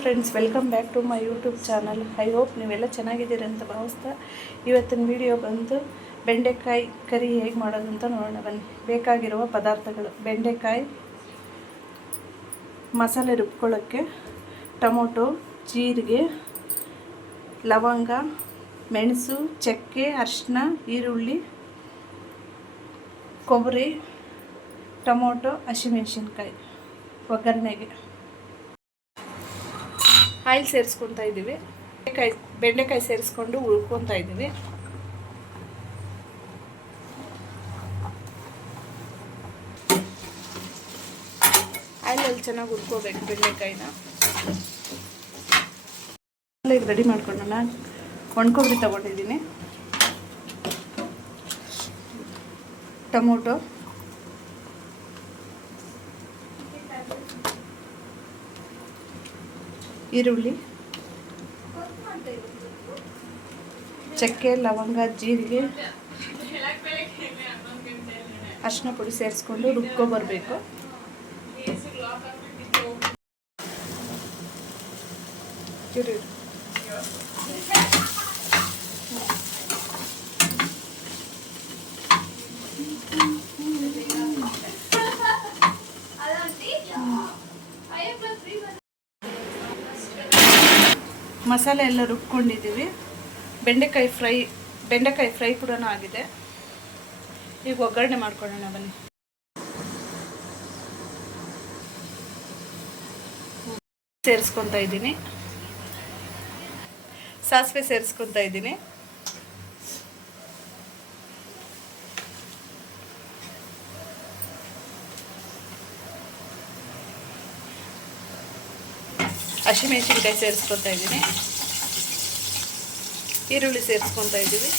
Friends, welcome back to my YouTube channel. I hope ನೀವೆಲ್ಲ ಚೆನ್ನಾಗಿದ್ದೀರಿ ಅಂತ ಭಾವಿಸ್ತಾ ಇವತ್ತಿನ ವಿಡಿಯೋ ಬಂದು ಬೆಂಡೆಕಾಯಿ ಕರಿ ಹೇಗೆ ಮಾಡೋದು ಅಂತ ನೋಡೋಣ ಬನ್ನಿ. ಬೇಕಾಗಿರುವ ಪದಾರ್ಥಗಳು: ಬೆಂಡೆಕಾಯಿ, ಮಸಾಲೆ ರುಬ್ಕೊಳ್ಳೋಕ್ಕೆ ಟೊಮೊಟೊ, ಜೀರಿಗೆ, ಲವಂಗ, ಮೆಣಸು, ಚಕ್ಕೆ, ಅರಿಶಿನ, ಈರುಳ್ಳಿ, ಕೊಬ್ಬರಿ, ಟೊಮೊಟೊ, ಹಸಿಮೆಣಸಿನ್ಕಾಯಿ ಒಗ್ಗರಣೆಗೆ. ಆಯಿಲ್ ಸೇರಿಸ್ಕೊತಾ ಇದ್ದೀವಿ. ಬೆಂಡೆಕಾಯಿ ಸೇರಿಸ್ಕೊಂಡು ಹುರ್ಕೊತಾ ಇದ್ದೀವಿ. ಆಯಿಲಲ್ಲಿ ಚೆನ್ನಾಗಿ ಹುರ್ಕೋಬೇಕು ಬೆಂಡೆಕಾಯಿನ. ಈಗ ರೆಡಿ ಮಾಡ್ಕೊಳ್ಳೋಣ. ಒಣಕೊಬ್ಬರಿ ತಗೊಂಡಿದ್ದೀನಿ, ಟೊಮೊಟೊ, ಈರುಳ್ಳಿ, ಚಕ್ಕೆ, ಲವಂಗ, ಜೀರಿಗೆ, ಅರಿಶಿನ ಪುಡಿ ಸೇರಿಸ್ಕೊಂಡು ರುಬ್ಕೊಬರ್ಬೇಕು. ಮಸಾಲೆ ಎಲ್ಲ ರುಬ್ಕೊಂಡಿದ್ದೀವಿ. ಬೆಂಡೆಕಾಯಿ ಫ್ರೈ ಕೂಡ ಆಗಿದೆ. ಈಗ ಒಗ್ಗರಣೆ ಮಾಡ್ಕೊಳ್ಳೋಣ ಬನ್ನಿ. ಸೇರಿಸ್ಕೊತಾ ಇದ್ದೀನಿ, ಸಾಸಿವೆ ಸೇರಿಸ್ಕೊತಾ ಇದ್ದೀನಿ, ಹಸಿಮೆಣಸಿನ್ಕಾಯಿ ಸೇರಿಸ್ಕೊತಾ ಇದ್ದೀನಿ, ಈರುಳ್ಳಿ ಸೇರಿಸ್ಕೊತಾ ಇದ್ದೀವಿ,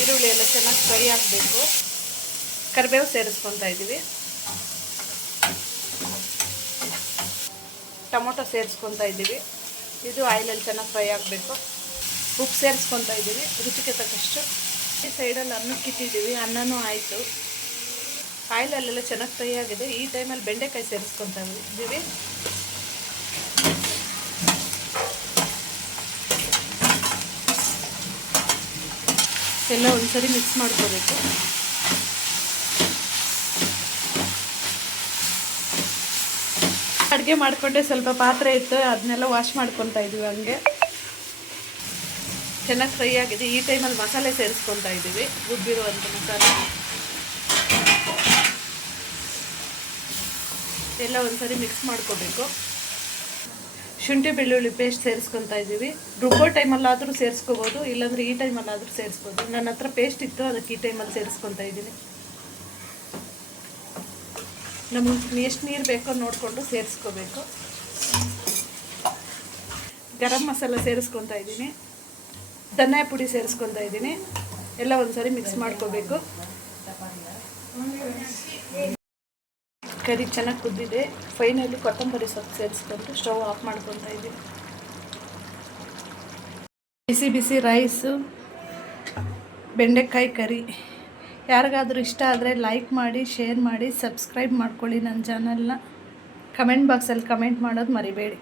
ಈರುಳ್ಳಿ ಎಲ್ಲ ಚೆನ್ನಾಗಿ ಫ್ರೈ ಆಗಬೇಕು. ಕರಿಬೇವು ಸೇರಿಸ್ಕೊತಾ ಇದ್ದೀವಿ, ಟೊಮೊಟೊ ಸೇರಿಸ್ಕೊತಾ ಇದ್ದೀವಿ. ಇದು ಆಯಿಲಲ್ಲಿ ಚೆನ್ನಾಗಿ ಫ್ರೈ ಆಗಬೇಕು. ಉಪ್ಪು ಸೇರಿಸ್ಕೊತಾ ಇದ್ದೀವಿ ರುಚಿಗೆ ತಕ್ಕಷ್ಟು. ಈ ಸೈಡಲ್ಲಿ ಅನ್ನಕ್ಕೆ ಇಟ್ಟಿದ್ದೀವಿ, ಅನ್ನನೂ ಆಯಿತು. ಆಯಿಲಲ್ಲೆಲ್ಲ ಚೆನ್ನಾಗಿ ಫ್ರೈ ಆಗಿದೆ. ಈ ಟೈಮಲ್ಲಿ ಬೆಂಡೆಕಾಯಿ ಸೇರಿಸ್ಕೊತಾ ಇದ್ದೀವಿ. ಎಲ್ಲ ಒಂದ್ಸರಿ ಮಿಕ್ಸ್ ಮಾಡ್ಕೋಬೇಕು. ಅಡುಗೆ ಮಾಡಿಕೊಂಡೆ ಸ್ವಲ್ಪ ಪಾತ್ರೆ ಇತ್ತು, ಅದನ್ನೆಲ್ಲ ವಾಶ್ ಮಾಡ್ಕೊತಾ ಇದ್ದೀವಿ. ಹಂಗೆ ಚೆನ್ನಾಗಿ ಫ್ರೈ ಆಗಿದೆ. ಈ ಟೈಮಲ್ಲಿ ಮಸಾಲೆ ಸೇರಿಸ್ಕೊತಾ ಇದ್ದೀವಿ, ರುಬ್ಬಿರುವಂಥ ಮಸಾಲೆ ಎಲ್ಲ ಒಂದ್ಸರಿ ಮಿಕ್ಸ್ ಮಾಡ್ಕೋಬೇಕು. ಶುಂಠಿ ಬೆಳ್ಳುಳ್ಳಿ ಪೇಸ್ಟ್ ಸೇರಿಸ್ಕೊತಾ ಇದ್ದೀವಿ. ರುಬ್ಬೋ ಟೈಮಲ್ಲಾದರೂ ಸೇರಿಸ್ಕೋಬೋದು, ಇಲ್ಲಾಂದರೆ ಈ ಟೈಮಲ್ಲಾದರೂ ಸೇರಿಸ್ಬೋದು. ನನ್ನ ಹತ್ರ ಪೇಸ್ಟ್ ಇತ್ತು, ಅದಕ್ಕೆ ಈ ಟೈಮಲ್ಲಿ ಸೇರಿಸ್ಕೊತಾ ಇದ್ದೀನಿ. ನಮಗೆ ಎಷ್ಟು ನೀರು ಬೇಕೋ ನೋಡಿಕೊಂಡು ಸೇರಿಸ್ಕೋಬೇಕು. ಗರಂ ಮಸಾಲ ಸೇರಿಸ್ಕೊತಾ ಇದ್ದೀನಿ, ಧನಿಯಾ ಪುಡಿ ಸೇರಿಸ್ಕೊತಾ ಇದ್ದೀನಿ. ಎಲ್ಲ ಒಂದ್ಸರಿ ಮಿಕ್ಸ್ ಮಾಡ್ಕೋಬೇಕು. ಕರಿ ಚೆನ್ನಾಗಿ ಕುದ್ದಿದೆ. ಫೈನಲಿ ಕೊತ್ತಂಬರಿ ಸೊಪ್ಪು ಸೇರಿಸ್ಕೊಂಡು ಸ್ಟವ್ ಆಫ್ ಮಾಡ್ಕೊತಾ ಇದ್ದೀನಿ. ಬಿಸಿ ಬಿಸಿ ರೈಸು, ಬೆಂಡೆಕಾಯಿ ಕರಿ. ಯಾರಿಗಾದರೂ ಇಷ್ಟ ಆದರೆ ಲೈಕ್ ಮಾಡಿ, ಶೇರ್ ಮಾಡಿ, ಸಬ್ಸ್ಕ್ರೈಬ್ ಮಾಡ್ಕೊಳ್ಳಿ ನನ್ನ ಚಾನಲ್ನ. ಕಮೆಂಟ್ ಬಾಕ್ಸಲ್ಲಿ ಕಮೆಂಟ್ ಮಾಡೋದು ಮರಿಬೇಡಿ.